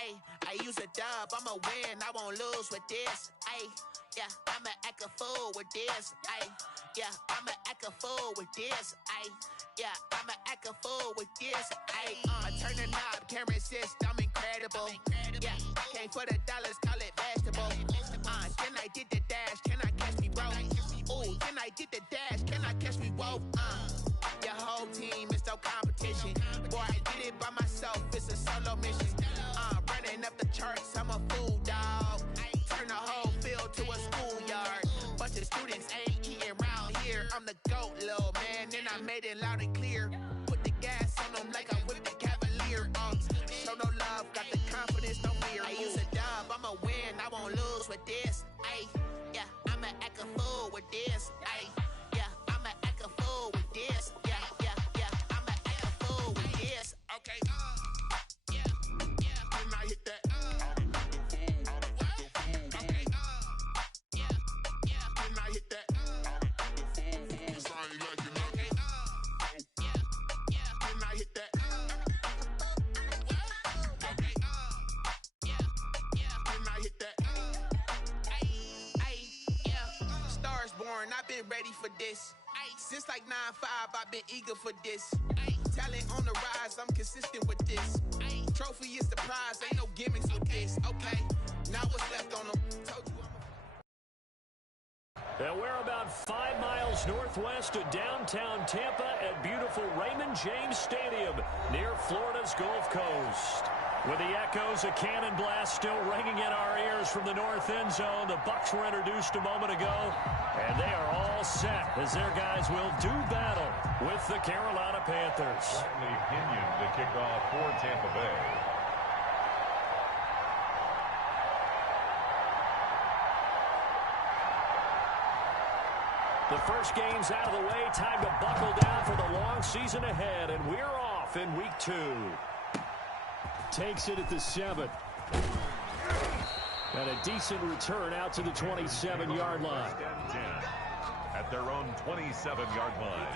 Ayy, I use a dub, I'ma win, I won't lose with this. Ayy, yeah, I'ma act a fool with this. Ayy, yeah, I'ma act a fool with this. Ayy, yeah, I'ma act a fool with this. Ayy, I turn the knob, can't resist, I'm incredible. Yeah, came for the dollars, call it vegetable. Then I did the dash, can I catch me, bro? Ooh, then I did the dash, can I catch me, whoa? Your whole team is no competition. Boy, I did it by myself, it's a solo mission. Running up the charts, I'm a fool, dog. Turn the whole field to a schoolyard. Bunch of students ain't eating round here. I'm the GOAT, little man, and I made it loud and clear. Put the gas on them like I whipped the Cavalier. Show no love, got the confidence, no fear. I use a dub, I'ma win, I won't lose with this. Ayy, yeah, I'ma act a fool with this. Ayy, yeah, I'ma act a fool with this. Yeah, yeah, yeah, I'ma act a fool with this. Okay, yeah, yeah, when I hit that. Okay, yeah, yeah, when I hit that. Cause I ain't like it, okay, yeah, yeah, when I hit that. Okay, yeah, yeah, when I hit that. Stars born, I've been ready for this. Since like 9-5, I've been eager for this. Talent on the rise, I'm consistent with this. Trophy is the prize, ain't no gimmicks with this. Okay, now what's left on them? Told you And we're about 5 miles northwest of downtown Tampa at beautiful Raymond James Stadium near Florida's Gulf Coast. With the echoes of cannon blast still ringing in our ears from the north end zone, the Bucs were introduced a moment ago, and they are all set as their guys will do battle with the Carolina Panthers. Bradley Pinion to kick off for Tampa Bay. The first game's out of the way. Time to buckle down for the long season ahead, and we're off in week 2. Takes it at the 7. And a decent return out to the 27-yard line. At their own 27-yard line.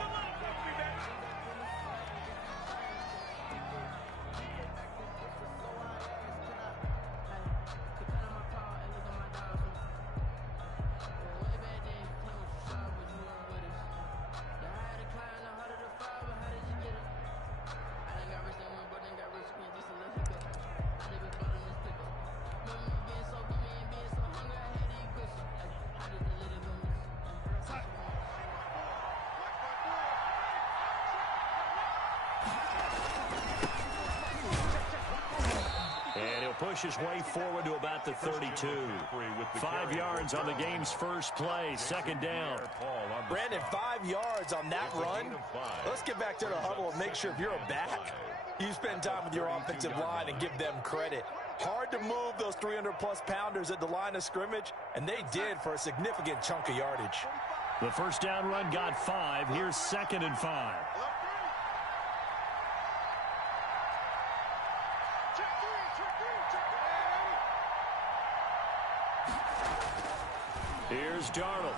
Push his way forward to about the 32. 5 yards on the game's first play. Second down. Brandon, 5 yards on that run. Let's get back to the huddle and make sure if you're a back, you spend time with your offensive line and give them credit. Hard to move those 300-plus pounders at the line of scrimmage, and they did for a significant chunk of yardage. The first down run got 5. Here's 2nd and 5. Here's Darnold.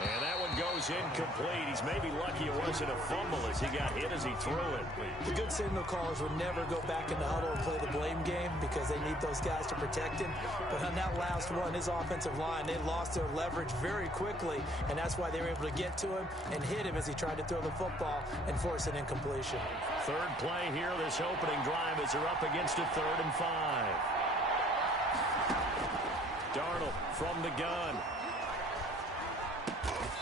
And that one goes incomplete. He's maybe lucky it wasn't a fumble as he got hit as he threw it. The good signal callers would never go back in the huddle and play the blame game because they need those guys to protect him. But on that last one, his offensive line, they lost their leverage very quickly, and that's why they were able to get to him and hit him as he tried to throw the football and force an incompletion. Third play here, this opening drive as they're up against a 3rd and 5. Darnold from the gun.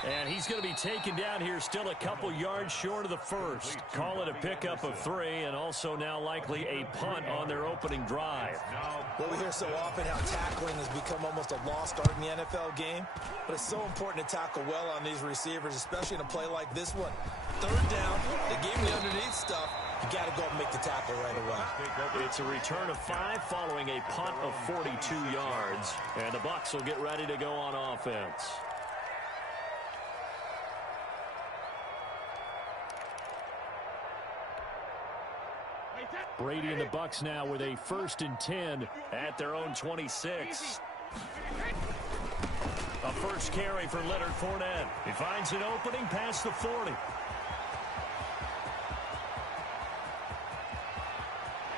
And he's going to be taken down here still a couple yards short of the first. Call it a pickup of 3 and also now likely a punt on their opening drive. Well, we hear so often how tackling has become almost a lost art in the NFL game. But it's so important to tackle well on these receivers, especially in a play like this one. 3rd down, the game the underneath stuff, you got to go and make the tackle right away. It's a return of 5 following a punt of 42 yards. And the Bucs will get ready to go on offense. Brady and the Bucs now with a 1st and 10 at their own 26. A first carry for Leonard Fournette. He finds an opening past the 40.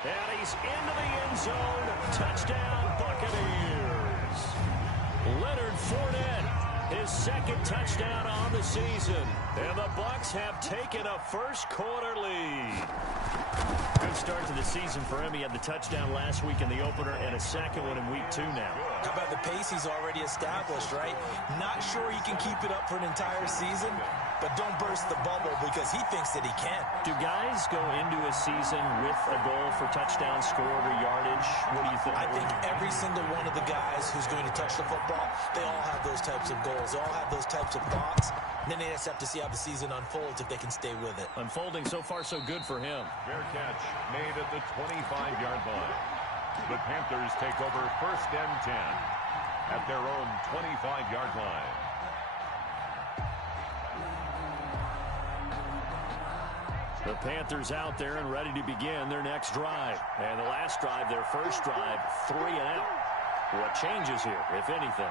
And he He's into the end zone. Touchdown, Buccaneers. Leonard Fournette, his second touchdown on the season. And the Bucs have taken a first-quarter lead. Good start to the season for him. He had the touchdown last week in the opener and a second one in week 2 now. How about the pace he's already established, right? Not sure he can keep it up for an entire season, but don't burst the bubble because he thinks that he can. Do guys go into a season with a goal for touchdown scored or yardage? What do you think? I think every single one of the guys who's going to touch the football, they all have those types of goals. They all have those types of thoughts. And then they just have to see how the season unfolds if they can stay with it. Unfolding so far so good for him. Fair catch made at the 25-yard line. The Panthers take over 1st and 10 at their own 25-yard line. The Panthers out there and ready to begin their next drive. And the last drive, their first drive, 3 and out. What changes here, if anything?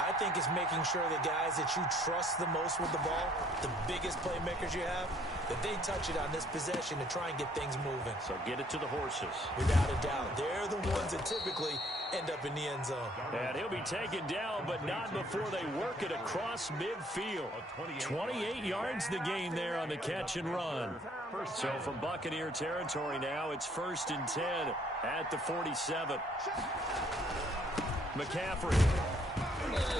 I think it's making sure the guys that you trust the most with the ball, the biggest playmakers you have, that they touch it on this possession to try and get things moving. So get it to the horses. Without a doubt. They're the ones that typically end up in the end zone. And he'll be taken down, but not before they work it across midfield. 28 yards the gain there on the catch and run. So from Buccaneer territory now, it's 1st and 10 at the 47. McCaffrey.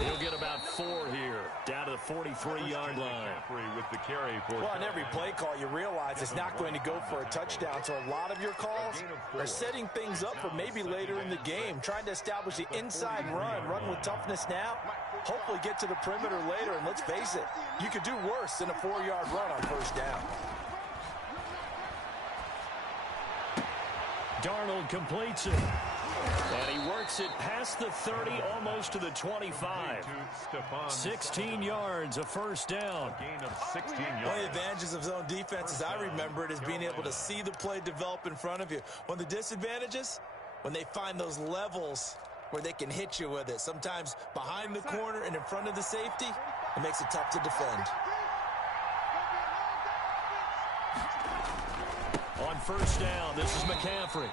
He'll get about 4 here, down to the 43-yard line. With the carry for well, on every play call, you realize it's not going to go for a touchdown, so a lot of your calls are setting things up for maybe later in the game, trying to establish the inside run with toughness now, hopefully get to the perimeter later, and let's face it, you could do worse than a 4-yard run on 1st down. Darnold completes it. And he works it past the 30, almost to the 25. 16 yards, a 1st down. Gain of 16 yards. One of the advantages of zone defense, as I remember it, is being able to see the play develop in front of you. One of the disadvantages, when they find those levels where they can hit you with it, sometimes behind the corner and in front of the safety, it makes it tough to defend. On 1st down, this is McCaffrey.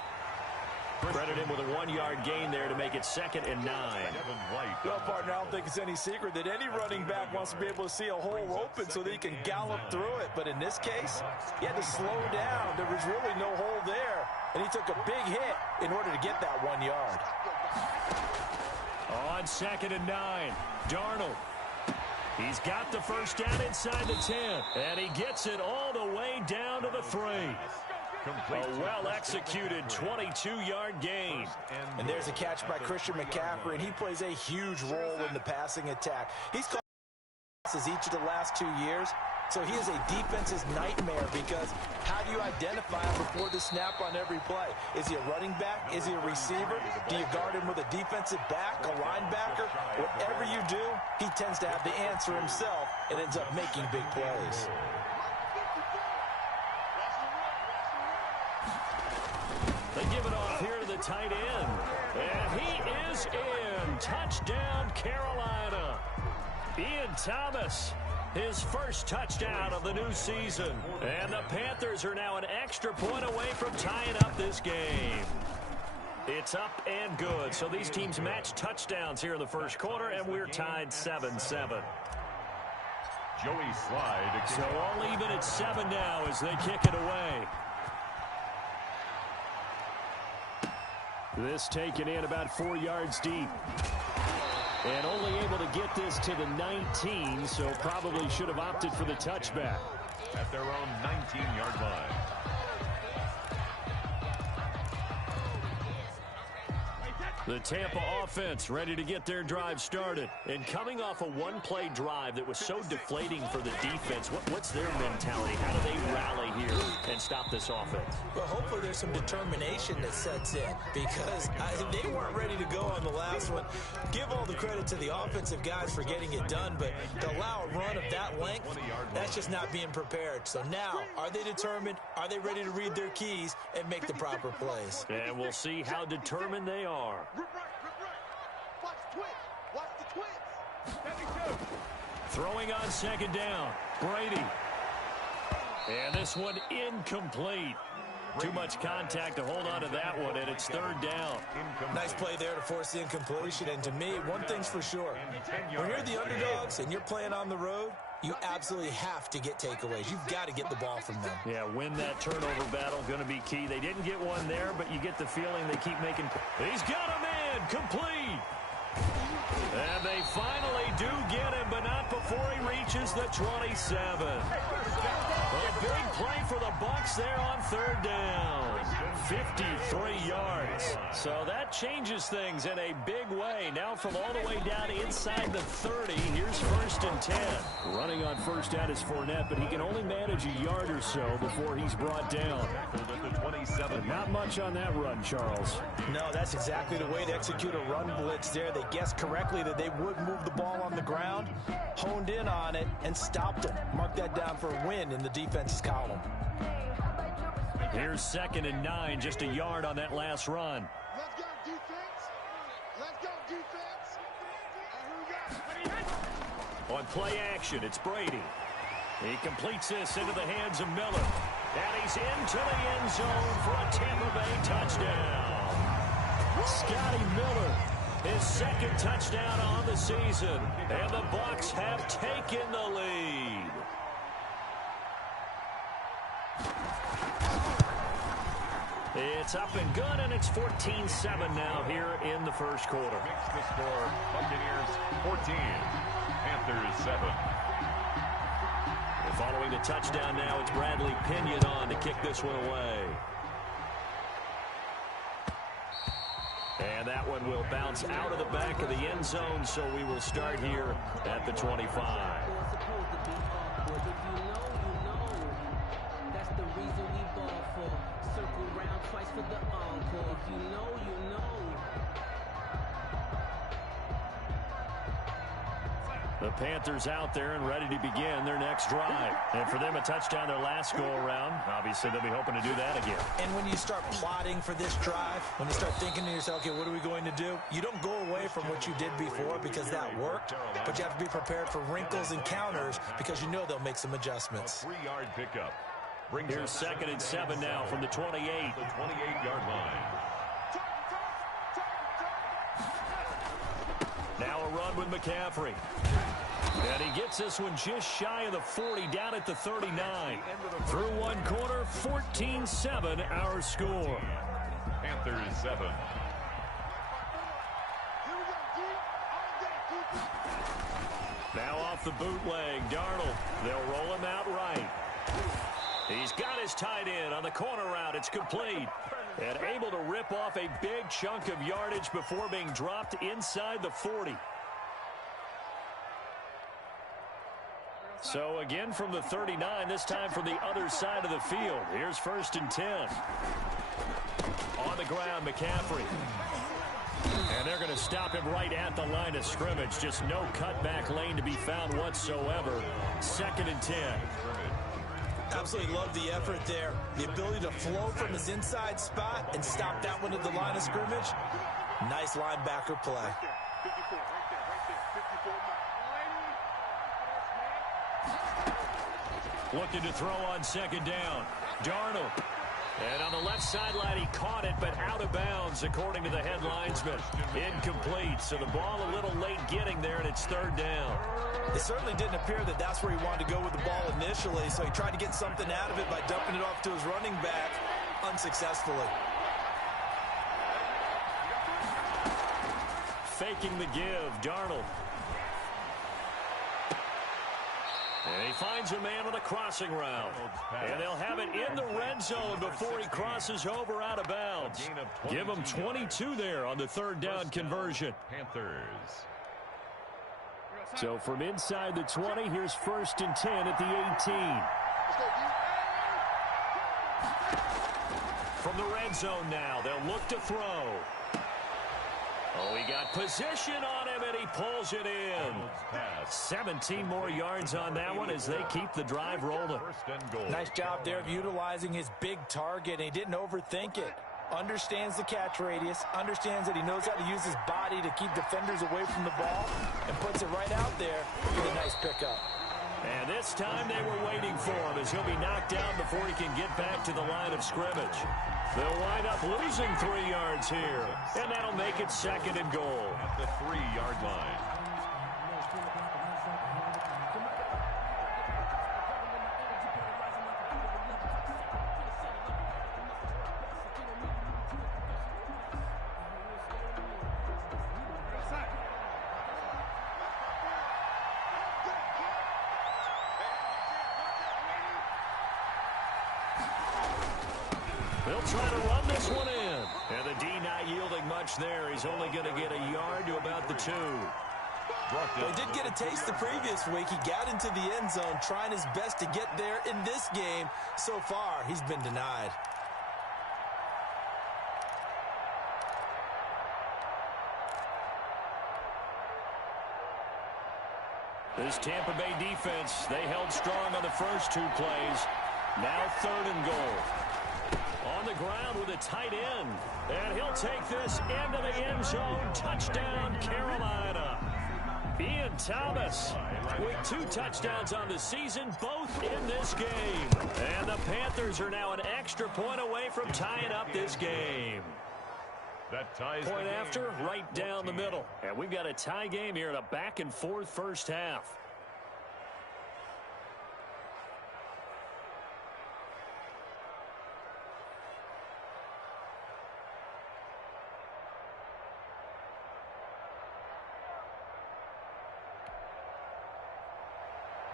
Credit him with a 1-yard gain there to make it 2nd and 9. Well, partner, I don't think it's any secret that any running back wants to be able to see a hole open so that he can gallop through it. But in this case, he had to slow down. There was really no hole there, and he took a big hit in order to get that 1 yard. On 2nd and 9, Darnold. He's got the 1st down inside the 10, and he gets it all the way down to the 3. A well-executed 22-yard gain. And there's a catch by Christian McCaffrey, and he plays a huge role in the passing attack. He's caught passes each of the last 2 years, so he is a defense's nightmare because how do you identify him before the snap on every play? Is he a running back? Is he a receiver? Do you guard him with a defensive back, a linebacker? Whatever you do, he tends to have the answer himself and ends up making big plays. They give it off here to the tight end. And he is in. Touchdown, Carolina. Ian Thomas, his first touchdown of the new season. And the Panthers are now an extra point away from tying up this game. It's up and good. So these teams match touchdowns here in the 1st quarter, and we're tied 7-7. Joey Slide. So all even at 7 now as they kick it away. This taken in about 4 yards deep. And only able to get this to the 19, so probably should have opted for the touchback. At their own 19-yard line. The Tampa offense ready to get their drive started. And coming off a one-play drive that was so deflating for the defense, what's their mentality? How do they rally here and stop this offense? Well, hopefully there's some determination that sets in because they weren't ready to go on the last one. Give all the credit to the offensive guys for getting it done, but to allow a run of that length, that's just not being prepared. So now, are they determined? Are they ready to read their keys and make the proper plays? And we'll see how determined they are. Watch the twins. Throwing on 2nd down, Brady. And this one incomplete. Too much contact to hold on to that one, and it's third down. Nice play there to force the incompletion. And to me, one thing's for sure. When you're the underdogs and you're playing on the road, you absolutely have to get takeaways. You've got to get the ball from them. Yeah, win that turnover battle, going to be key. They didn't get one there, but you get the feeling they keep making. He's got him in, complete. And they finally do get him, but not before he reaches the 27. A big play for the Bucs there on third down. 53 yards. So that changes things in a big way. Now from all the way down inside the 30, here's first and 10. Running on first down is Fournette, but he can only manage a yard or so before he's brought down. Not much on that run, Charles. No, that's exactly the way to execute a run blitz there. They guessed correctly that they would move the ball on the ground, honed in on it, and stopped them. Mark that down for a win in the defense's column. Here's second and 9, just a yard on that last run. Let's go, defense. Let's go, defense. On play action, it's Brady. He completes this into the hands of Miller. And he's into the end zone for a Tampa Bay touchdown. Scotty Miller, his second touchdown on the season. And the Bucs have taken the lead. It's up and good, and it's 14-7 now here in the first quarter. Makes the score Buccaneers 14, Panthers 7. Following the touchdown now, it's Bradley Pinion on to kick this one away. And that one will bounce out of the back of the end zone, so we will start here at the 25. The Panthers out there and ready to begin their next drive. And for them, a touchdown their last go-around. Obviously, they'll be hoping to do that again. And when you start plotting for this drive, when you start thinking to yourself, okay, what are we going to do? You don't go away from what you did before because that worked, but you have to be prepared for wrinkles and counters because you know they'll make some adjustments. A 3-yard pickup. Here's second and 7 now from the 28. The 28-yard line. Now a run with McCaffrey. And he gets this one just shy of the 40, down at the 39. Through one quarter, 14-7 our score. Panthers 7. Now off the bootleg, Darnold. They'll roll him out right. He's got his tight end on the corner route. It's complete. And able to rip off a big chunk of yardage before being dropped inside the 40. So again from the 39, this time from the other side of the field. Here's first and 10. On the ground, McCaffrey. And they're going to stop him right at the line of scrimmage. Just no cutback lane to be found whatsoever. Second and 10. Absolutely love the effort there. The ability to flow from his inside spot and stop that one at the line of scrimmage. Nice linebacker play. Looking to throw on second down. Darnold. And on the left sideline, he caught it, but out of bounds, according to the head linesman. Incomplete, so the ball a little late getting there, and it's third down. It certainly didn't appear that that's where he wanted to go with the ball initially, so he tried to get something out of it by dumping it off to his running back unsuccessfully. Faking the give, Darnold. And he finds a man on a crossing route. And they'll have it in the red zone before he crosses over out of bounds. Give him 22 there on the third down conversion. Panthers. So from inside the 20, here's first and 10 at the 18. From the red zone now, they'll look to throw. Oh, he got position on him, and he pulls it in. 17 more yards on that one as they keep the drive rolling. Nice job there of utilizing his big target, and he didn't overthink it. Understands the catch radius, understands that he knows how to use his body to keep defenders away from the ball, and puts it right out there with a nice pickup. And this time they were waiting for him as he'll be knocked down before he can get back to the line of scrimmage. They'll wind up losing 3 yards here, and that'll make it 2nd and goal. At the 3-yard line. They'll try to run this one in. And the D not yielding much there. He's only going to get a yard to about the 2. He did get a taste the previous week. He got into the end zone trying his best to get there in this game. So far, he's been denied. This Tampa Bay defense, they held strong on the first 2 plays. Now 3rd and goal. On the ground with a tight end. And he'll take this into the end zone. Touchdown, Carolina. Ian Thomas with 2 touchdowns on the season, both in this game. And the Panthers are now an extra point away from tying up this game. That ties Point after, right down the middle. And we've got a tie game here in a back-and-forth first half.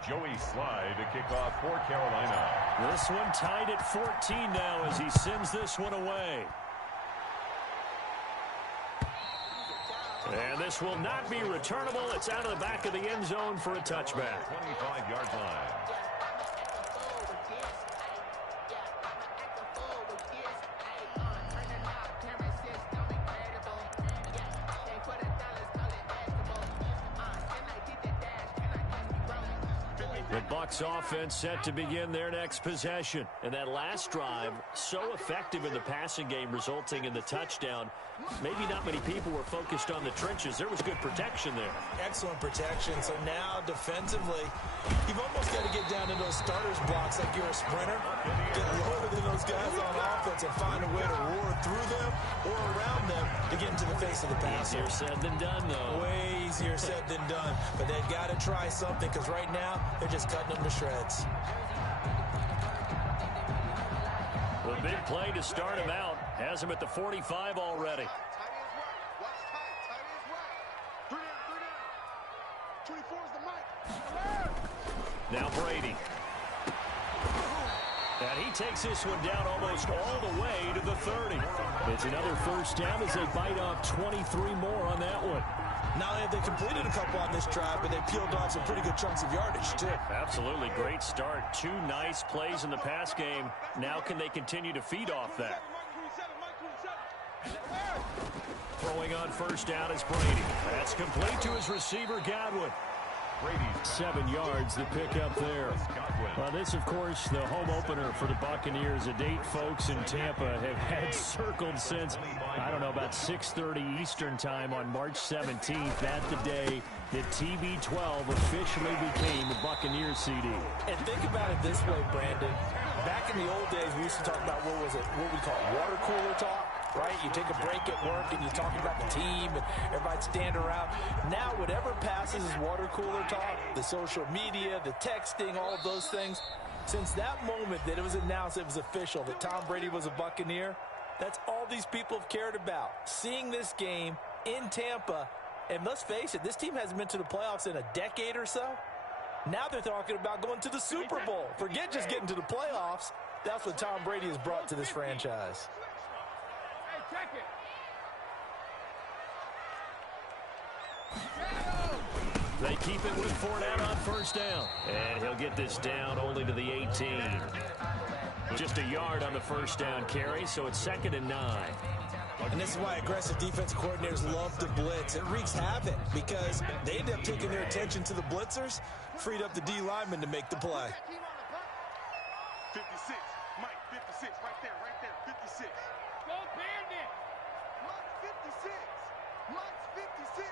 Joey Slye to kick off for Carolina. This one tied at 14 now as he sends this one away. And this will not be returnable. It's out of the back of the end zone for a touchback. 25-yard line. The Bucs offense set to begin their next possession. And that last drive, so effective in the passing game, resulting in the touchdown. Maybe not many people were focused on the trenches. There was good protection there. Excellent protection. So now defensively, you've almost got to get down to those starters blocks like you're a sprinter. Get lower than those guys on offense and find a way to roar through them or around them to get into the face of the passer. Easier said than done, though. Way easier said than done. But they've got to try something because right now they're just cutting them to shreds. The big play to start him out has him at the 45 already. Now Brady. And he takes this one down almost all the way to the 30. It's another first down as they bite off 23 more on that one. Not only have they completed a couple on this drive, but they peeled off some pretty good chunks of yardage, too. Absolutely. Great start. 2 nice plays in the pass game. Now can they continue to feed off that? Throwing on first down is Brady. That's complete to his receiver, Godwin. 7 yards to pick up there. Well, this, of course, the home opener for the Buccaneers. A date folks in Tampa have had circled since, I don't know, about 6:30 Eastern time on March 17th. That's the day that TB12 officially became a Buccaneers CD. And think about it this way, Brandon. Back in the old days, we used to talk about, what we call water cooler talk. Right? You take a break at work and you talk about the team and everybody's standing around. Now, whatever passes is water cooler talk, the social media, the texting, all of those things. Since that moment that it was announced it was official that Tom Brady was a Buccaneer, that's all these people have cared about. Seeing this game in Tampa, and let's face it, this team hasn't been to the playoffs in a decade or so. Now they're talking about going to the Super Bowl. Forget just getting to the playoffs. That's what Tom Brady has brought to this franchise. They keep it with Fournette on first down. And he'll get this down only to the 18. Just a yard on the first down carry, so it's 2nd and 9. And this is why aggressive defensive coordinators love to blitz. It wreaks havoc because they end up taking their attention to the blitzers, freed up the D lineman to make the play. 56, Mike, 56, right there, 56. Go Bandit! Mike's 56. Mike's 56.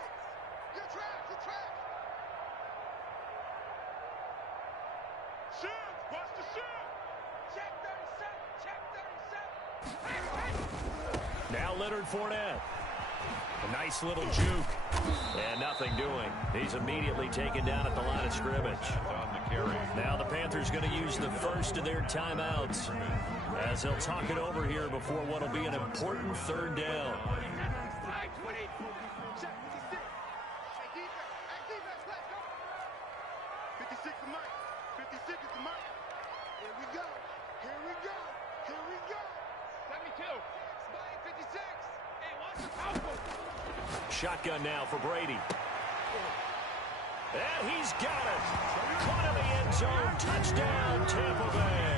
You're trash, you're trash. shield. Watch the shield. Check 37. Check 37. Now Leonard Fournette. A nice little juke. And nothing doing. He's immediately taken down at the line of scrimmage. On the carry. Now the Panthers going to use the first of their timeouts as they'll talk it over here before what will be an important third down. 56 is Mike. 56 is the Mike. Here we go. Here we go. Here we go. 72. Spike 56. Hey, watch the power. Shotgun now for Brady. And he's got it. Caught in the end zone. Touchdown, Tampa Bay.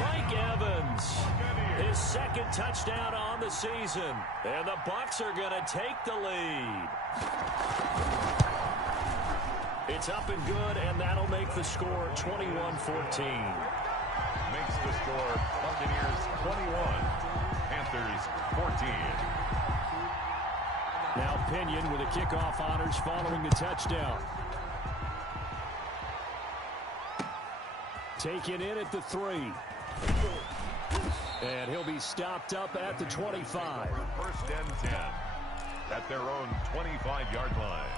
Mike Evans, his second touchdown on the season. And the Bucs are going to take the lead. It's up and good, and that'll make the score 21-14. Makes the score Buccaneers 21, Panthers 14. Now Pinion with the kickoff honors following the touchdown. Taken in at the 3. And he'll be stopped up at the 25. First and 10 at their own 25-yard line.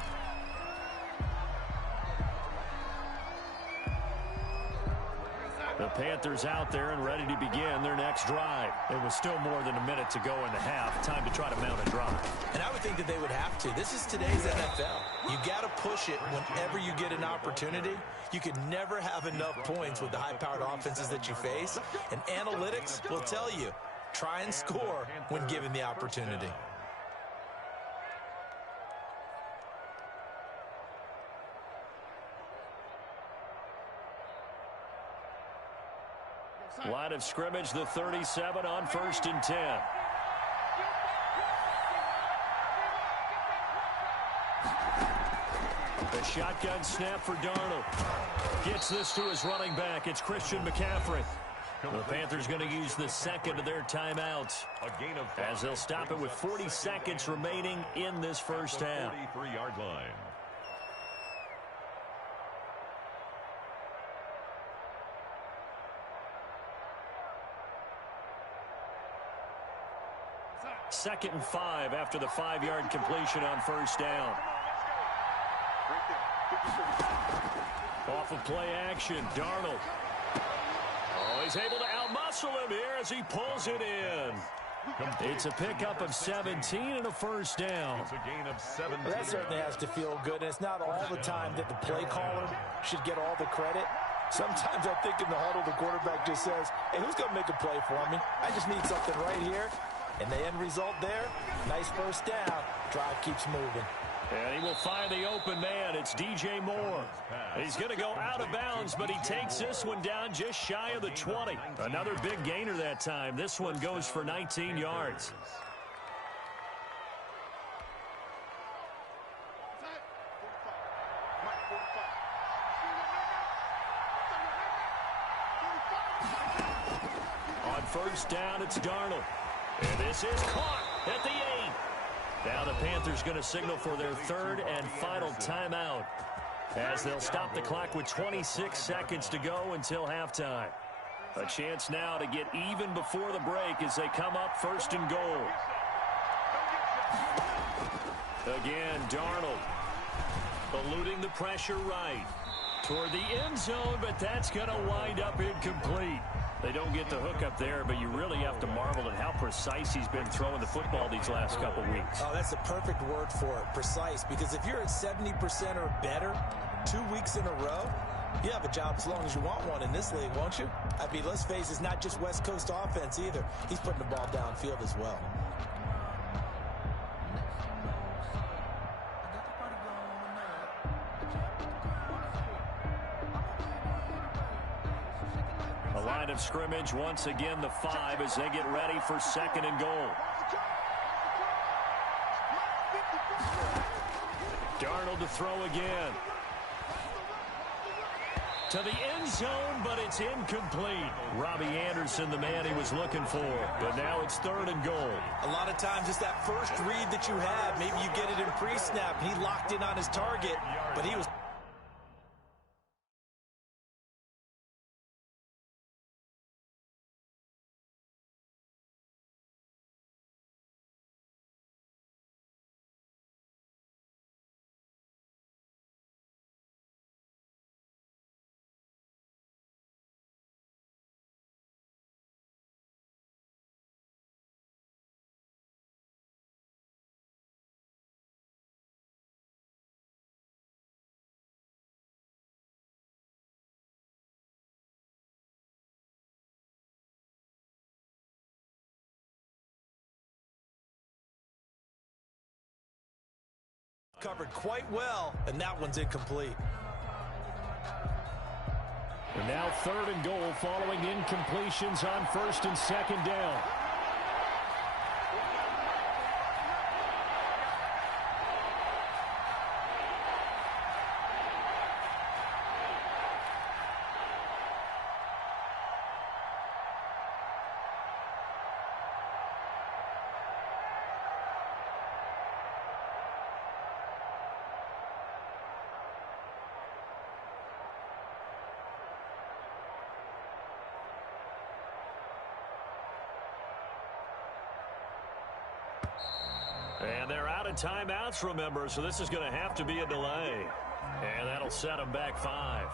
The Panthers out there and ready to begin their next drive. It was still more than a minute to go in the half. Time to try to mount a drive. And I would think that they would have to. This is today's NFL. You got to push it whenever you get an opportunity. You can never have enough points with the high-powered offenses that you face. And analytics will tell you, try and score when given the opportunity. Line of scrimmage, the 37 on 1st and 10. The shotgun snap for Darnold. Gets this to his running back. It's Christian McCaffrey. The Panthers going to use the second of their timeouts as they'll stop it with 40 seconds remaining in this first half. 43-yard line. Second and 5 after the 5-yard completion on first down. Off of play action, Darnold. Oh, he's able to outmuscle him here as he pulls it in. It's a pickup of 17 and a first down. It's a gain of 17. Well, that certainly has to feel good, and it's not all the time that the play caller should get all the credit. Sometimes I think in the huddle, the quarterback just says, hey, who's going to make a play for me? I just need something right here. And the end result there, nice first down. Drive keeps moving. And he will find the open man. It's DJ Moore. He's going to go out of bounds, but he takes this one down just shy of the 20. Another big gainer that time. This one goes for 19 yards. On first down, it's Darnold. And this is caught at the 8. Now the Panthers going to signal for their third and final timeout as they'll stop the clock with 26 seconds to go until halftime. A chance now to get even before the break as they come up first and goal. Again, Darnold eluding the pressure right toward the end zone, but that's going to wind up incomplete. They don't get the hook up there, but you really have to marvel at how precise he's been throwing the football these last couple weeks. Oh, that's the perfect word for it, precise, because if you're at 70% or better 2 weeks in a row, you have a job as long as you want one in this league, won't you? I mean, let's face it, it's not just West Coast offense either. He's putting the ball downfield as well. Line of scrimmage, once again the 5 as they get ready for second and goal. Darnold to throw again. To the end zone, but it's incomplete. Robbie Anderson, the man he was looking for. But now it's third and goal. A lot of times it's that first read that you have. Maybe you get it in pre-snap. He locked in on his target, but he was covered quite well, and that one's incomplete. And now 3rd and goal following incompletions on 1st and 2nd down. And they're out of timeouts, remember, so this is going to have to be a delay. And that'll set them back 5.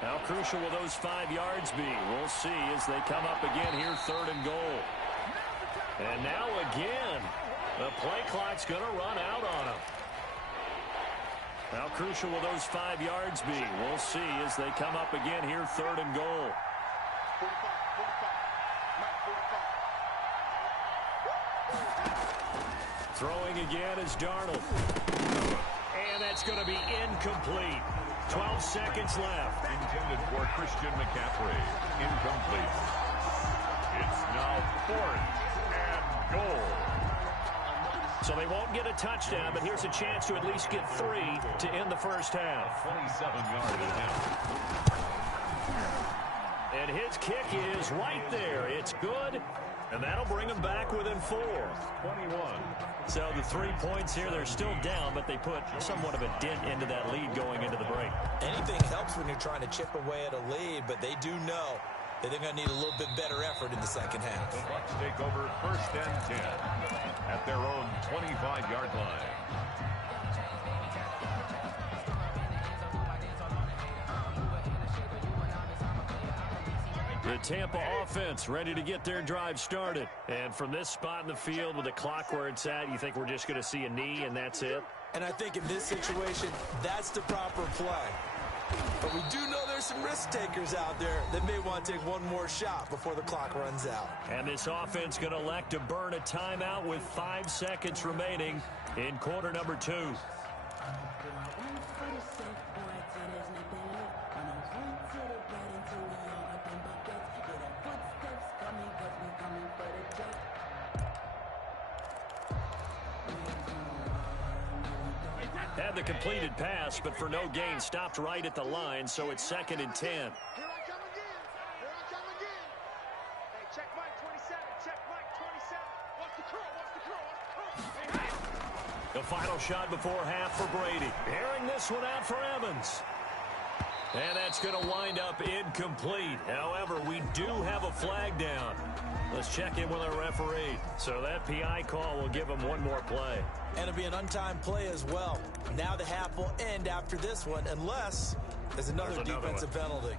How crucial will those 5 yards be? We'll see as they come up again here, 3rd and goal. And now again, the play clock's going to run out on them. How crucial will those 5 yards be? We'll see as they come up again here, 3rd and goal. 45. Throwing again is Darnold. And that's going to be incomplete. 12 seconds left. Intended for Christian McCaffrey. Incomplete. It's now 4th and goal. So they won't get a touchdown, but here's a chance to at least get 3 to end the first half. 27-yard attempt. And his kick is right there. It's good, and that'll bring them back within 4. 21. So the 3 points here, they're still down, but they put somewhat of a dent into that lead going into the break. Anything helps when you're trying to chip away at a lead, but they do know that they're going to need a little bit better effort in the second half. The Bucs take over 1st and 10 at their own 25-yard line. The Tampa offense ready to get their drive started. And from this spot in the field with the clock where it's at, you think we're just going to see a knee and that's it? And I think in this situation, that's the proper play. But we do know there's some risk takers out there that may want to take one more shot before the clock runs out. And this offense going to elect to burn a timeout with 5 seconds remaining in quarter number 2. Had the completed pass, but for no gain, stopped right at the line, so it's 2nd and 10. Here I come again. Here I come again. Hey, check Mike 27. Check Mike 27. Watch the curl. Watch the curl. Watch the curl. Hey, hey. The final shot before half for Brady. Airing this one out for Evans. And that's going to wind up incomplete. However, we do have a flag down. Let's check in with our referee. So that PI call will give him one more play. And it'll be an untimed play as well. Now the half will end after this one, unless there's another defensive penalty.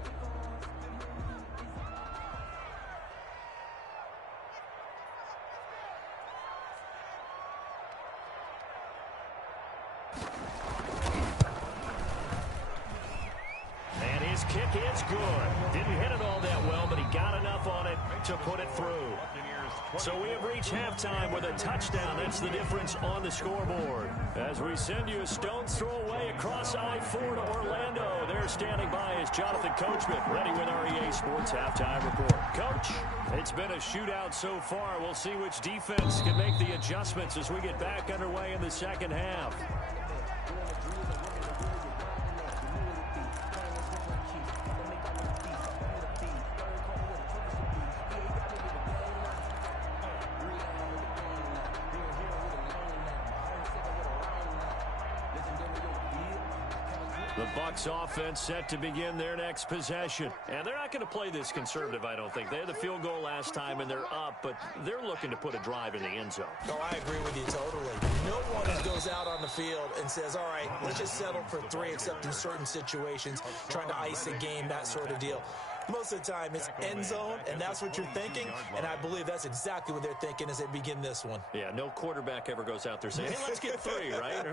And his kick is good. Didn't hit it all that well, but he got enough on it to put it through. So we have reached halftime with a touchdown. That's the difference on the scoreboard. As we send you a stone's throw away across I-4 to Orlando. There standing by is Jonathan Coachman, ready with our EA Sports Halftime Report. Coach, it's been a shootout so far. We'll see which defense can make the adjustments as we get back underway in the second half. The Bucs offense set to begin their next possession. And they're not going to play this conservative, I don't think. They had the field goal last time, and they're up, but they're looking to put a drive in the end zone. Oh, I agree with you totally. No one goes out on the field and says, all right, let's just settle for 3, except in certain situations, trying to ice a game, that sort of deal. Most of the time, it's end zone, and that's what you're thinking, and I believe that's exactly what they're thinking as they begin this one. Yeah, no quarterback ever goes out there saying, hey, let's get 3, right?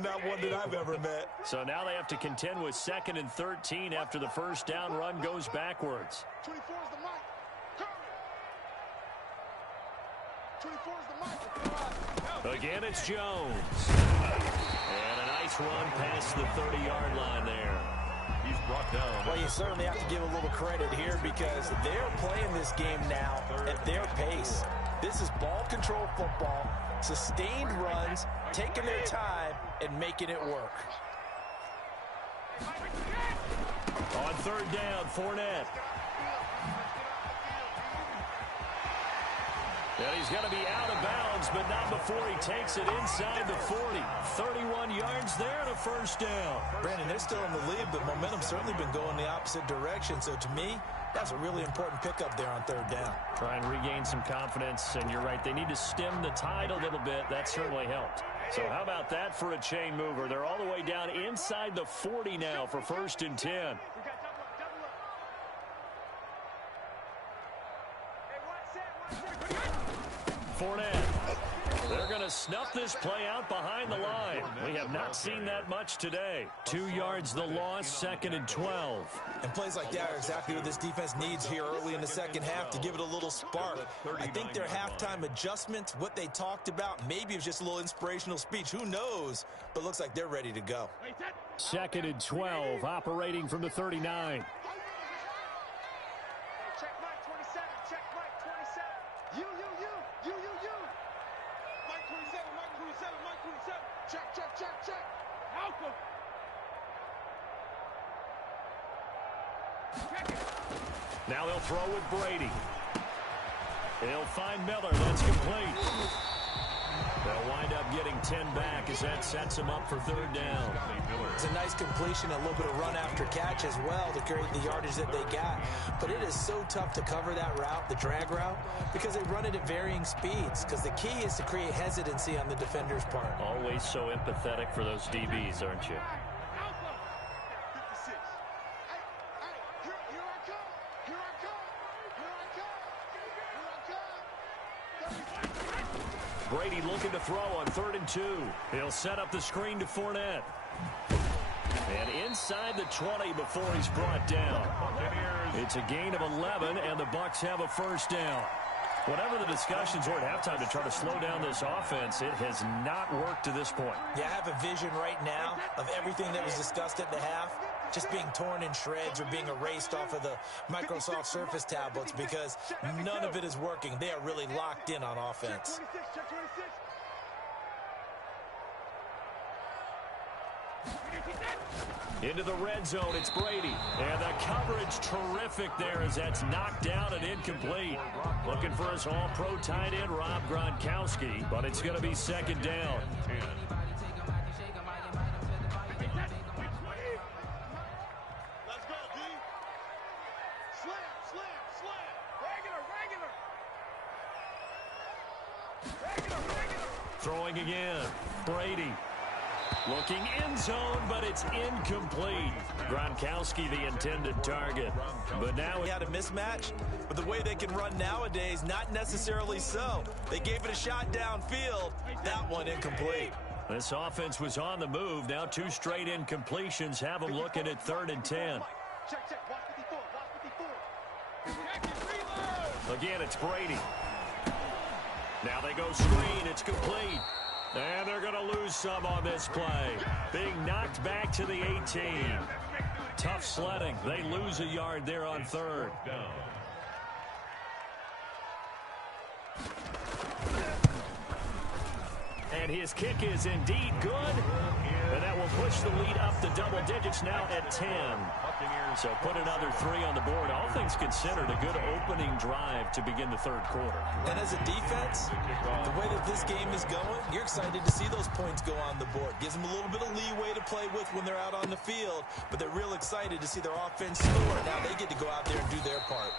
Not one that I've ever met. So now they have to contend with 2nd and 13 after the first down run goes backwards. 24 is the mic. Curry. 24 is the mic. Again, it's Jones. And a nice run past the 30-yard line there. He's brought down. Well, you certainly have to give a little credit here because they're playing this game now at their pace. This is ball control football, sustained runs, taking their time, and making it work. On 3rd down, Fournette. And he's going to be out of bounds, but not before he takes it inside the 40. 31 yards there and a first down. Brandon, they're still in the lead, but momentum's certainly been going the opposite direction. So to me, that's a really important pickup there on 3rd down. Try and regain some confidence, and you're right, they need to stem the tide a little bit. That certainly helped. So how about that for a chain mover? They're all the way down inside the 40 now for 1st and 10. Fournette. They're going to snuff this play out behind the line. We have not seen that much today. 2 yards the loss, 2nd and 12. And plays like that are exactly what this defense needs here early in the second half to give it a little spark. I think their halftime adjustments, what they talked about, maybe it was just a little inspirational speech. Who knows? But looks like they're ready to go. 2nd and 12, operating from the 39. Check Mike 27. Check Mike 27. You. Mike 27. Mike 27. Mike 27. Check. Malcolm. Now they'll throw with Brady. He'll find Miller. That's complete. They'll wind up getting 10 back as that sets him up for 3rd down. It's a nice completion, a little bit of run after catch as well to create the yardage that they got. But it is so tough to cover that route, the drag route, because they run it at varying speeds. Because the key is to create hesitancy on the defender's part. Always so empathetic for those DBs, aren't you? 56. Hey, here I come. Brady looking to throw on 3rd and 2. He'll set up the screen to Fournette. And inside the 20 before he's brought down. It's a gain of 11, and the Bucs have a first down. Whatever the discussions were at halftime to try to slow down this offense, it has not worked to this point. Yeah, I have a vision right now of everything that was discussed at the half just being torn in shreds or being erased off of the Microsoft Surface tablets because none of it is working. They are really locked in on offense. Into the red zone, it's Brady. And the coverage terrific there as that's knocked down and incomplete. Looking for his all-pro tight end, Rob Gronkowski, but it's going to be second down. Let's go, D. Slam, slam, slam. Regular. Throwing again, Brady. Looking end zone, but it's incomplete. Gronkowski, the intended target. But now He had a mismatch, but the way they can run nowadays, not necessarily so. They gave it a shot downfield. That one incomplete. this offense was on the move. Now 2 straight incompletions have them looking at 3rd and 10. Check. Watch 54. Watch 54. Again, it's Brady. Now they go screen. It's complete. And they're going to lose some on this play. Being knocked back to the 18. Tough sledding. They lose a yard there on 3rd. And his kick is indeed good. And that will push the lead up to double digits now at 10. So put another 3 on the board. All things considered, a good opening drive to begin the 3rd quarter. And as a defense, the way that this game is going, you're excited to see those points go on the board. Gives them a little bit of leeway to play with when they're out on the field, but they're real excited to see their offense score. Now they get to go out there and do their part.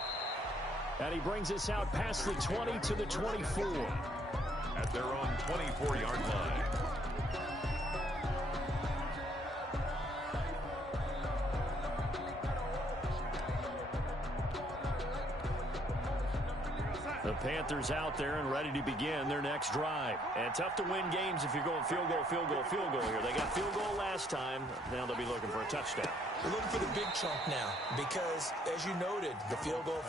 And he brings us out past the 20 to the 24. At their own 24-yard line. The Panthers out there and ready to begin their next drive. And tough to win games if you're going field goal here. They got field goal last time. Now they'll be looking for a touchdown. We're looking for the big chunk now because, as you noted, the field goal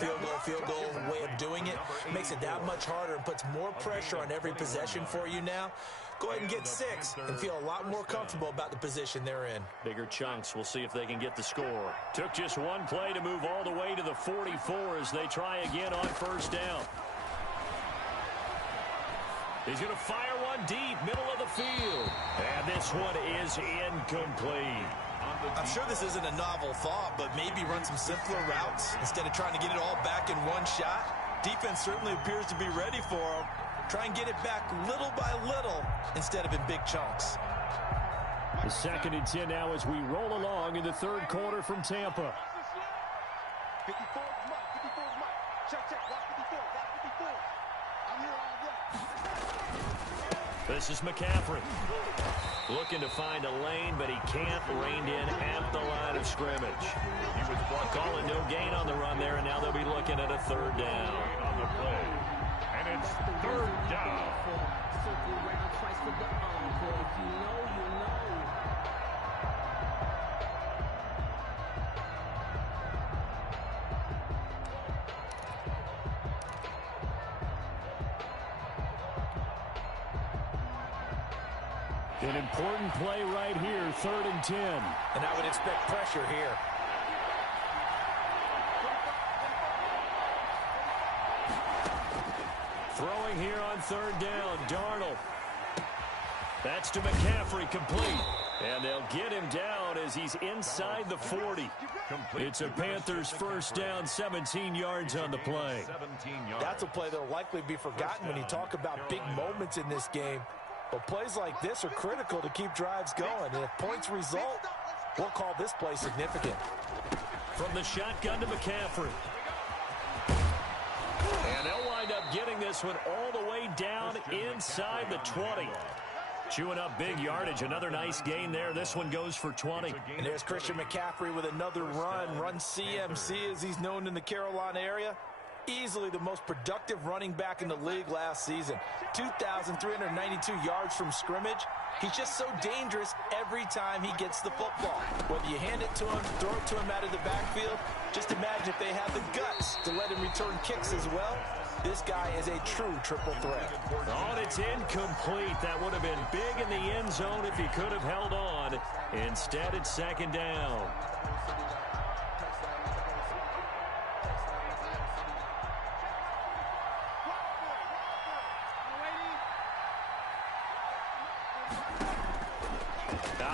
way of doing it makes it that much harder and puts more pressure on every possession for you now. Go ahead and get 6 and feel a lot more comfortable about the position they're in. Bigger chunks. We'll see if they can get the score. Took just one play to move all the way to the 44 as they try again on 1st down. He's going to fire one deep, middle of the field. And this one is incomplete. I'm sure this isn't a novel thought, but maybe run some simpler routes instead of trying to get it all back in one shot. Defense certainly appears to be ready for them. Try and get it back little by little instead of in big chunks. The 2nd and 10 now as we roll along in the 3rd quarter from Tampa. 54 is Mike. Check. Watch 54. I'm here all day. This is McCaffrey. Looking to find a lane, but he can't. Reined in at the line of scrimmage. He was calling no gain on the run there, and now they'll be looking at a 3rd down. On the play. And it's 3rd down. An important play right here, 3rd and 10. And I would expect pressure here. Throwing here on 3rd down, Darnold. That's to McCaffrey, complete. And they'll get him down as he's inside the 40. It's a Panthers 1st down, 17 yards on the play. That's a play that'll likely be forgotten when you talk about big moments in this game. But plays like this are critical to keep drives going. And if points result, we'll call this play significant. From the shotgun to McCaffrey. And they'll wind up getting this one all the way down inside the 20. Chewing up big yardage. Another nice gain there. This one goes for 20. And there's Christian McCaffrey with another run CMC as he's known in the Carolina area. Easily the most productive running back in the league last season. 2,392 yards from scrimmage. He's just so dangerous every time he gets the football. Whether you hand it to him, throw it to him out of the backfield, just imagine if they have the guts to let him return kicks as well. This guy is a true triple threat. Oh, and it's incomplete. That would have been big in the end zone if he could have held on. Instead, it's 2nd down.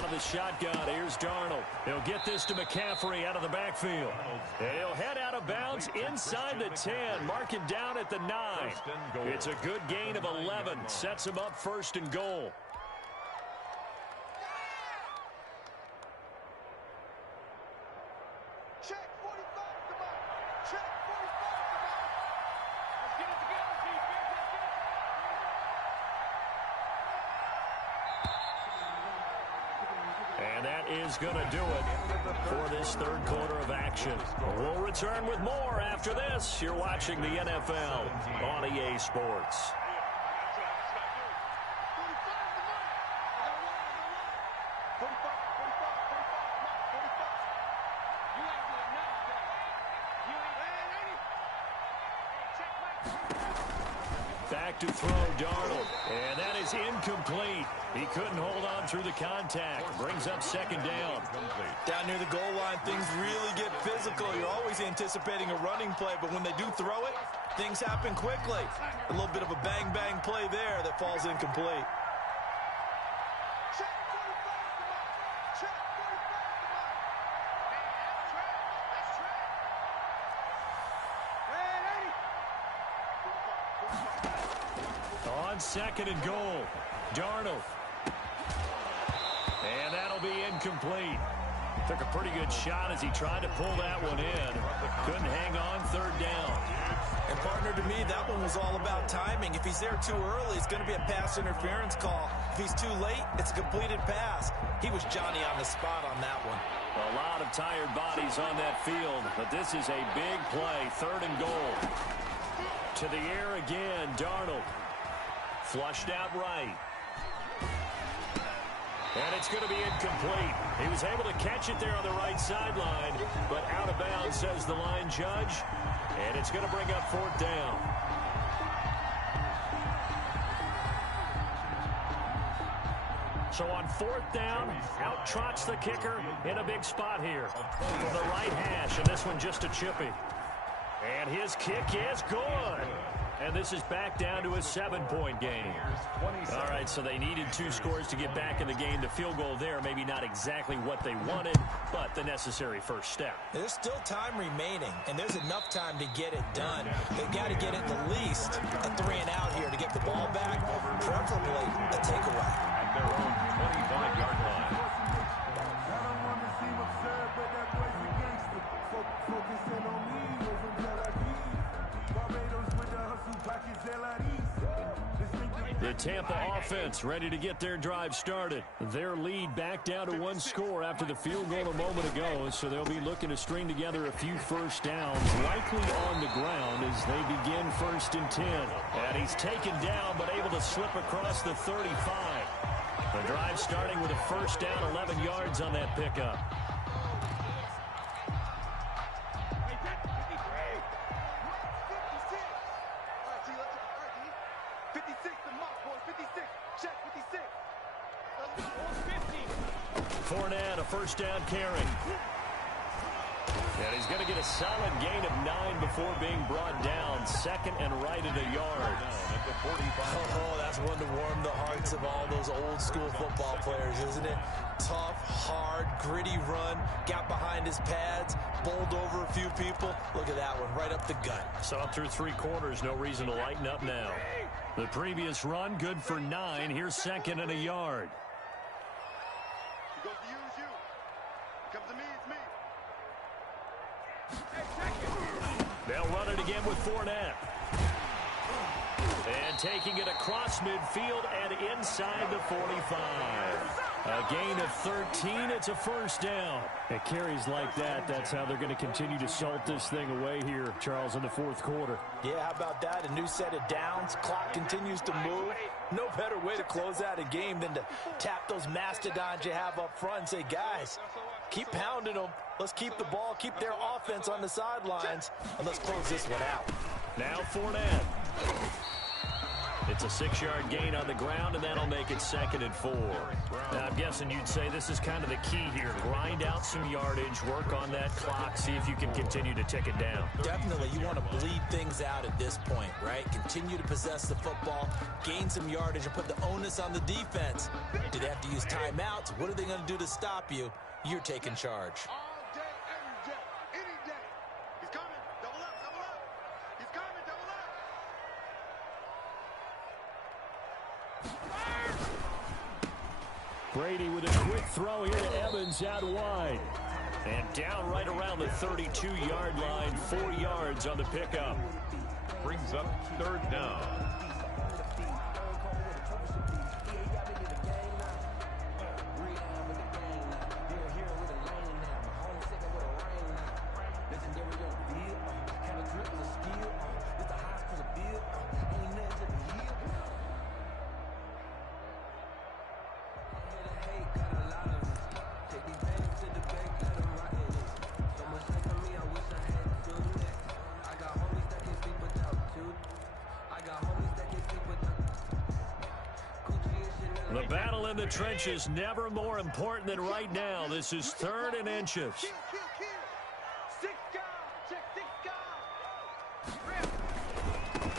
of the shotgun. Here's Darnold. He'll get this to McCaffrey out of the backfield. And he'll head out of bounds inside the 10. Mark it down at the 9. It's a good gain of 11. Sets him up 1st and goal. Check 45 to Mike. Check 45 to Mike. Let's get it together, defense. Let's get it. And that is going to do it for this 3rd quarter of action. We'll return with more after this. You're watching the NFL on EA Sports. Back to throw, Darnold. And that is incomplete. He couldn't hold on through the contact. Brings up 2nd down. Down near the goal line, things really get physical. You're always anticipating a running play, but when they do throw it, things happen quickly. A little bit of a bang-bang play there that falls incomplete. Check 45 to Mike. Check 45 to Mike. That's track. On 2nd and goal, Darnold. And that'll be incomplete. Took a pretty good shot as he tried to pull that one in. Couldn't hang on 3rd down. And partner, to me, that one was all about timing. If he's there too early, it's going to be a pass interference call. If he's too late, it's a completed pass. He was Johnny on the spot on that one. A lot of tired bodies on that field, but this is a big play. 3rd and goal. To the air again, Darnold. Flushed out right. And it's going to be incomplete. He was able to catch it there on the right sideline, but out of bounds, says the line judge. And it's going to bring up 4th down. So on 4th down, out trots the kicker in a big spot here. From the right hash, and this one just a chippy. And his kick is good. And this is back down to a 7-point game. All right, so they needed 2 scores to get back in the game. The field goal there, maybe not exactly what they wanted, but the necessary first step. There's still time remaining, and there's enough time to get it done. They've got to get at the least a 3-and-out here to get the ball back, preferably a takeaway. At their own 25-yard line. The Tampa offense ready to get their drive started. Their lead back down to 1 score after the field goal a moment ago, so they'll be looking to string together a few first downs, likely on the ground as they begin 1st and 10. And he's taken down, but able to slip across the 35. The drive starting with a 1st down, 11 yards on that pickup. Fournette, a 1st down carry. And he's going to get a solid gain of 9 before being brought down. 2nd and right at a yard. Oh, that's one to warm the hearts of all those old school football players, isn't it? Tough, hard, gritty run. Got behind his pads, bowled over a few people. Look at that one, right up the gut. So through 3 quarters, no reason to lighten up now. The previous run, good for 9. Here's 2nd and a yard. He goes to use you. Comes to me, it's me. They'll run it again with Fournette. And taking it across midfield and inside the 45. A gain of 13. It's a 1st down. It carries like that. That's how they're going to continue to salt this thing away here, Charles, in the 4th quarter. Yeah, how about that? A new set of downs. Clock continues to move. No better way to close out a game than to tap those mastodons you have up front and say, guys, keep pounding them. Let's keep the ball, keep their offense on the sidelines, and let's close this one out. Now Fournette. It's a 6-yard gain on the ground, and that'll make it 2nd and 4. Now, I'm guessing you'd say this is kind of the key here. Grind out some yardage, work on that clock, see if you can continue to tick it down. Definitely. You want to bleed things out at this point, right? Continue to possess the football, gain some yardage, and put the onus on the defense. Do they have to use timeouts? What are they going to do to stop you? You're taking charge. All day, every day, any day. He's coming. Double up, double up. He's coming, double up. Brady with a quick throw here to Evans out wide. And down right around the 32-yard line, 4 yards on the pickup. Brings up 3rd down. The battle in the trenches never more important than right now. This is 3rd and inches. Kill. 6 guys. Check 6 guys.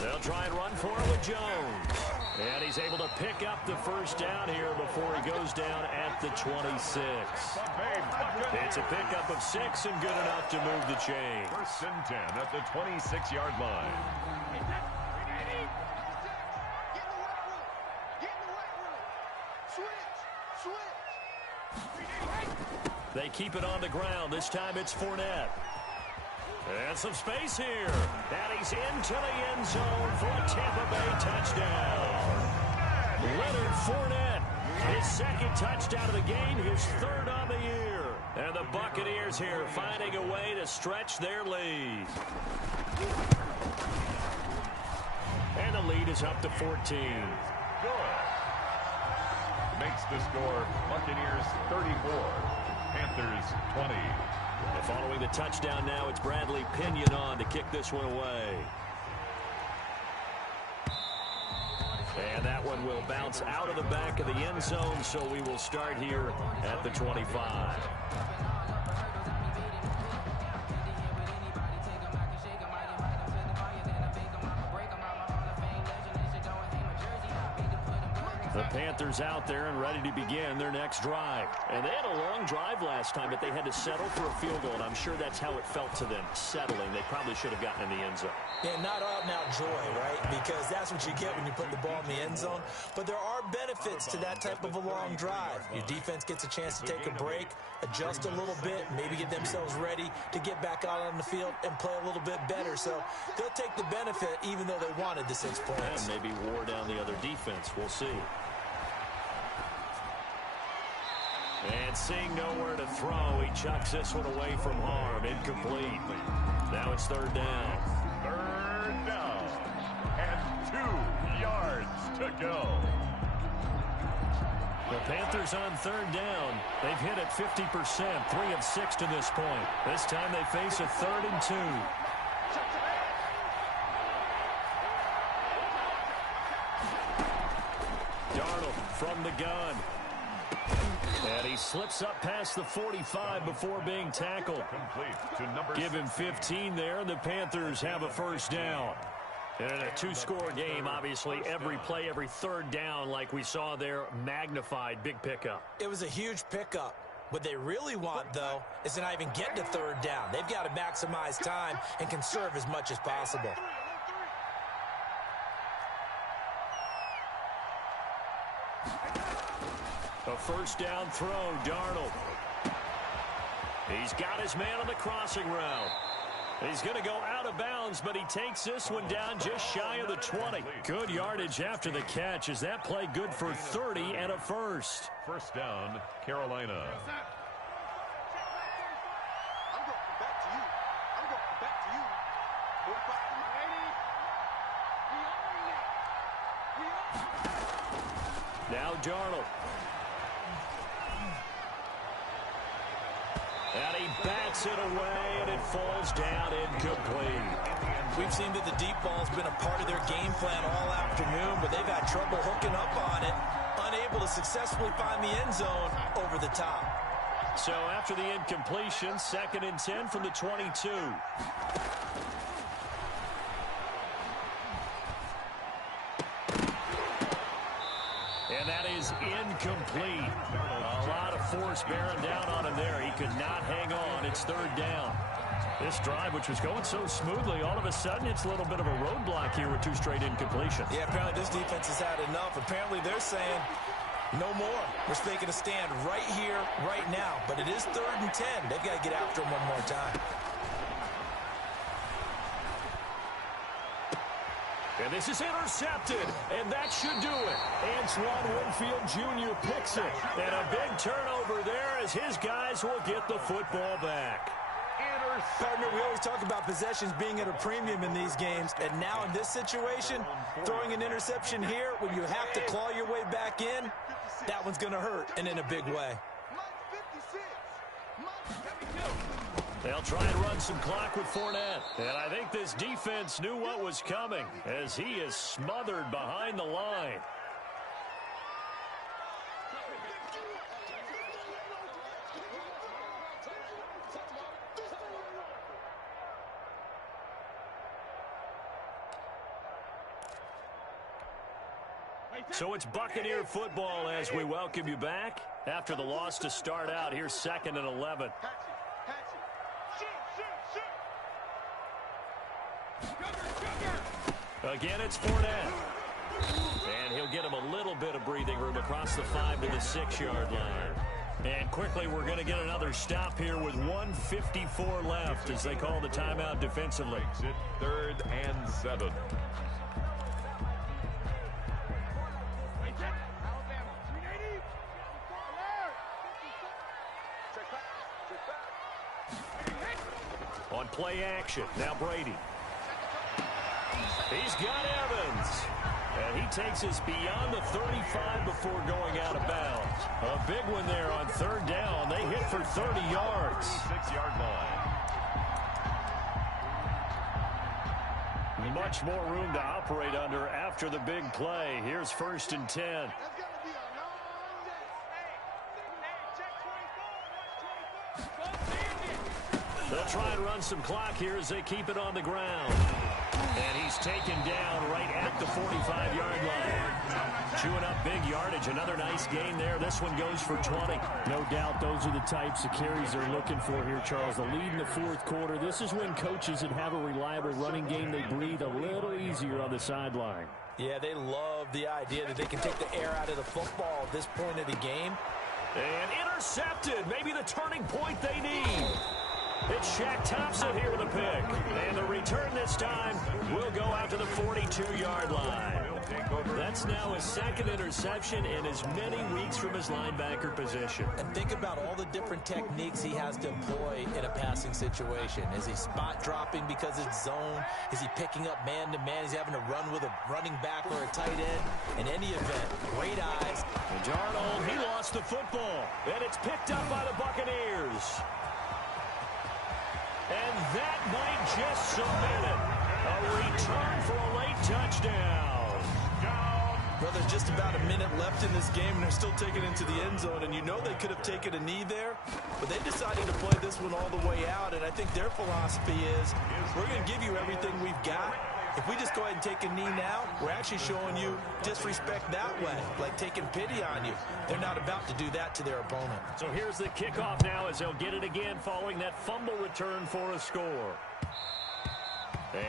They'll try and run for it with Jones. And he's able to pick up the first down here before he goes down at the 26. It's a pickup of 6 and good enough to move the chain. 1st and 10 at the 26-yard line. They keep it on the ground. This time it's Fournette. And some space here. And he's into the end zone for a Tampa Bay touchdown. Leonard Fournette, his 2nd touchdown of the game, his 3rd on the year. And the Buccaneers here finding a way to stretch their lead. And the lead is up to 14. Good. Makes the score Buccaneers 34. Panthers 20. And following the touchdown now, it's Bradley Pinion on to kick this one away. And that one will bounce out of the back of the end zone, so we will start here at the 25. The Panthers out there and ready to begin their next drive. And they had a long drive last time, but they had to settle for a field goal, and I'm sure that's how it felt to them, settling. They probably should have gotten in the end zone. Yeah, not out and out joy, right? Because that's what you get when you put the ball in the end zone. But there are benefits to that type of a long drive. Your defense gets a chance to take a break, adjust a little bit, maybe get themselves ready to get back out on the field and play a little bit better. So they'll take the benefit even though they wanted the 6 points. And maybe wore down the other defense. We'll see. And seeing nowhere to throw, he chucks this one away from harm. Incomplete. Now it's 3rd down. 3rd down. And 2 yards to go. The Panthers on 3rd down. They've hit it 50%, 3 of 6 to this point. This time they face a 3rd and 2. Darnold from the gun. And he slips up past the 45 before being tackled. Complete to number Give him 15 there, and the Panthers have a 1st down. And in a 2-score game, obviously, every play, every 3rd down, like we saw there, magnified, big pickup. It was a huge pickup. What they really want, though, is to not even get to 3rd down. They've got to maximize time and conserve as much as possible. A 1st down throw, Darnold. He's got his man on the crossing route. He's going to go out of bounds, but he takes this one down just shy of the 20. Good yardage after the catch. Is that play good for 30 and a 1st? 1st down, Carolina. Now Darnold. And he bats it away, and it falls down incomplete. We've seen that the deep ball's been a part of their game plan all afternoon, but they've had trouble hooking up on it, unable to successfully find the end zone over the top. So after the incompletion, 2nd and 10 from the 22. And that is incomplete. A lot of force bearing down on him there. He could not hang on. It's 3rd down. This drive, which was going so smoothly, all of a sudden it's a little bit of a roadblock here with 2 straight incompletions. Yeah, apparently this defense has had enough. Apparently they're saying no more. We're making a stand right here, right now. But it is 3rd and 10. They've got to get after him one more time. And this is intercepted, and that should do it. Antoine Winfield Jr. picks it. And a big turnover there as his guys will get the football back. Partner, we always talk about possessions being at a premium in these games, and now in this situation, throwing an interception here when you have to claw your way back in, that one's going to hurt, and in a big way. They'll try and run some clock with Fournette. And I think this defense knew what was coming as he is smothered behind the line. So it's Buccaneer football as we welcome you back. After the loss to start out, here's 2nd and 11. Again, it's Fournette. And he'll get him a little bit of breathing room across the 5 to the 6-yard line. And quickly, we're going to get another stop here with 1:54 left as they call the timeout defensively. Makes it 3rd and 7. On play action, now Brady. He's got Evans. And he takes us beyond the 35 before going out of bounds. A big one there on 3rd down. They hit for 30 yards. 6-yard line. Much more room to operate under after the big play. Here's 1st and 10. They'll try and run some clock here as they keep it on the ground. And he's taken down right at the 45-yard line. Chewing up big yardage. Another nice gain there. This one goes for 20. No doubt those are the types of carries they're looking for here, Charles. The lead in the 4th quarter. This is when coaches that have a reliable running game, they breathe a little easier on the sideline. Yeah, they love the idea that they can take the air out of the football at this point of the game. And intercepted. Maybe the turning point they need. It's Shaq Thompson here with a pick. And the return this time will go out to the 42-yard line. That's now his 2nd interception in as many weeks from his linebacker position. And think about all the different techniques he has to employ in a passing situation. Is he spot dropping because it's zone? Is he picking up man-to-man? Is he having to run with a running back or a tight end? In any event, great eyes. And Darnold, he lost the football. And it's picked up by the Buccaneers. And that might just cement it. A return for a late touchdown. Well, there's just about a minute left in this game, and they're still taking it into the end zone. And you know they could have taken a knee there, but they decided to play this one all the way out. And I think their philosophy is, we're going to give you everything we've got. If we just go ahead and take a knee now, we're actually showing you disrespect that way, like taking pity on you. They're not about to do that to their opponent. So here's the kickoff now as they'll get it again following that fumble return for a score.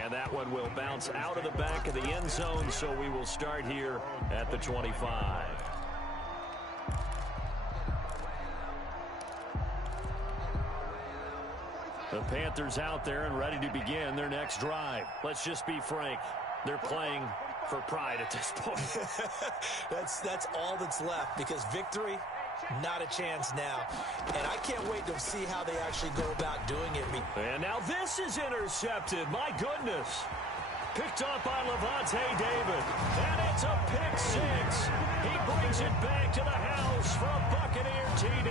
And that one will bounce out of the back of the end zone, so we will start here at the 25. The Panthers out there and ready to begin their next drive. Let's just be frank. They're playing for pride at this point. That's all that's left, because victory, not a chance now. And I can't wait to see how they actually go about doing it. And now this is intercepted. My goodness. Picked up by Levante David. And it's a pick six. He brings it back to the house for a Buccaneer TD.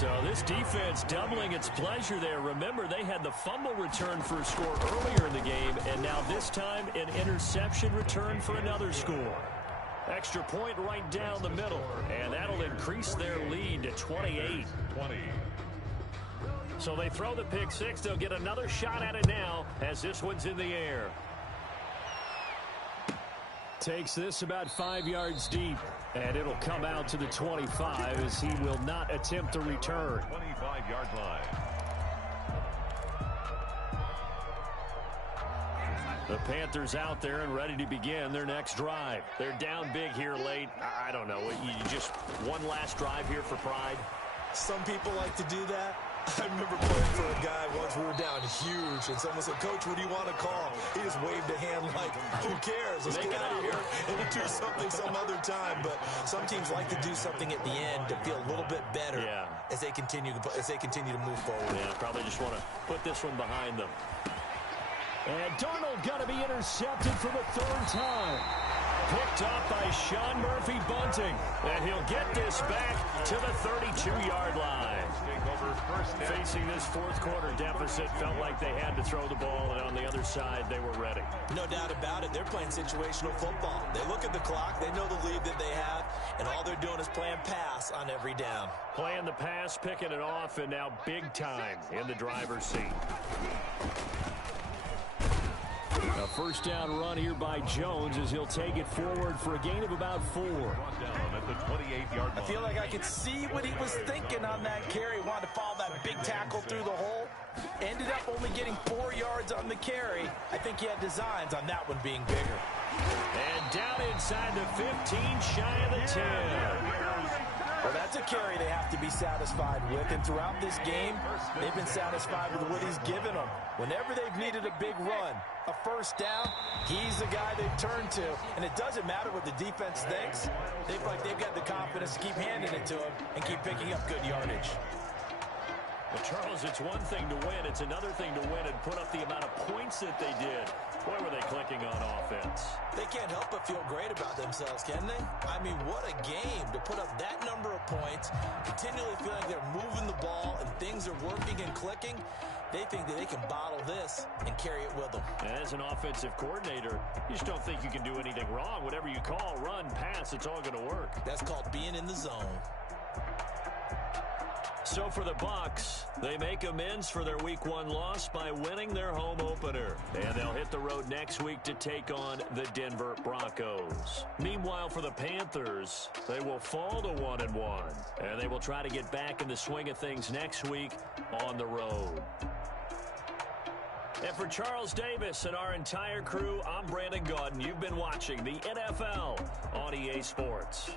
So this defense doubling its pleasure there. Remember, they had the fumble return for a score earlier in the game, and now this time an interception return for another score. Extra point right down the middle, and that'll increase their lead to 28. 20. So they throw the pick six. They'll get another shot at it now as this one's in the air. Takes this about 5 yards deep, and it'll come out to the 25 as he will not attempt to return. 25-yard line. The Panthers out there and ready to begin their next drive. They're down big here late. I don't know. You just one last drive here for pride? Some people like to do that. I remember playing for a guy once. We were down huge, and someone said, "Coach, what do you want to call?" He just waved a hand like, "Who cares? Let's get out of here and do something some other time." But some teams like to do something at the end to feel a little bit better as they continue to move forward. Yeah, probably just want to put this one behind them. And Darnold got to be intercepted for the third time. Picked up by Sean Murphy-Bunting, and he'll get this back to the 32-yard line. Facing this fourth quarter deficit, felt like they had to throw the ball, and on the other side, they were ready. No doubt about it. They're playing situational football. They look at the clock. They know the lead that they have, and all they're doing is playing pass on every down. Playing the pass, picking it off, and now big time in the driver's seat. A first down run here by Jones as he'll take it forward for a gain of about 4. Down at the 28-yard line. I feel like I could see what he was thinking on that carry. Wanted to follow that big tackle through the hole. Ended up only getting 4 yards on the carry. I think he had designs on that one being bigger. And down inside the 15, shy of the 10. Well, that's a carry they have to be satisfied with, and throughout this game, they've been satisfied with what he's given them. Whenever they've needed a big run, a first down, he's the guy they've turned to, and it doesn't matter what the defense thinks. They feel like they've got the confidence to keep handing it to him and keep picking up good yardage. Well, Charles, it's one thing to win. It's another thing to win and put up the amount of points that they did. Boy, were they clicking on offense. They can't help but feel great about themselves, can they? I mean, what a game to put up that number of points, continually feel like they're moving the ball and things are working and clicking. They think that they can bottle this and carry it with them. And as an offensive coordinator, you just don't think you can do anything wrong. Whatever you call, run, pass, it's all going to work. That's called being in the zone. So for the Bucs, they make amends for their Week 1 loss by winning their home opener. And they'll hit the road next week to take on the Denver Broncos. Meanwhile, for the Panthers, they will fall to 1-1. And they will try to get back in the swing of things next week on the road. And for Charles Davis and our entire crew, I'm Brandon Gaudin. You've been watching the NFL on EA Sports.